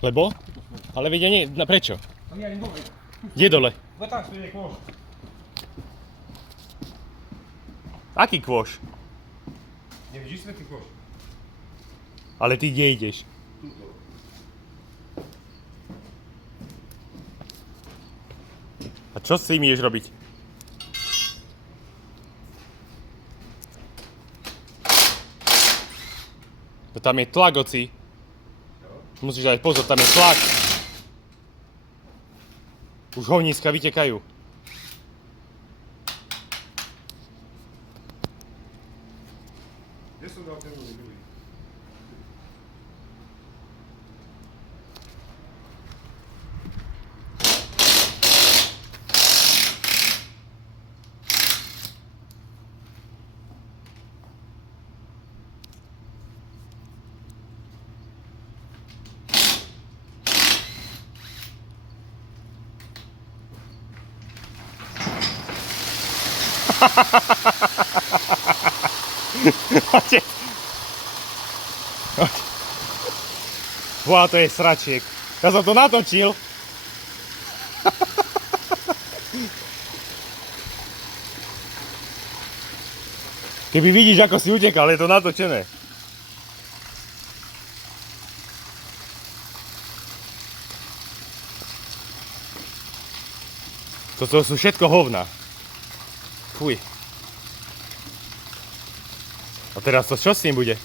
Lebo? Ale vedia nie, prečo? No nie, dole. Kde dole? No tam stojí kôž. Aký kôš? Nevidíš svetý kôž? Ale ty kde ideš? Tuto. A čo s tým ideš robiť? To tam je tlak, oci. Musíš dať pozor, tam je tlak. Už hovnízka vytekajú. Kde som dal ten druhý? Otec. Wow, to je sračiek. Ja som to natočil. Keby vidíš, ako si utekal, je to natočené. Toto sú všetko hovna. Fuj. A teraz to čo s tým bude?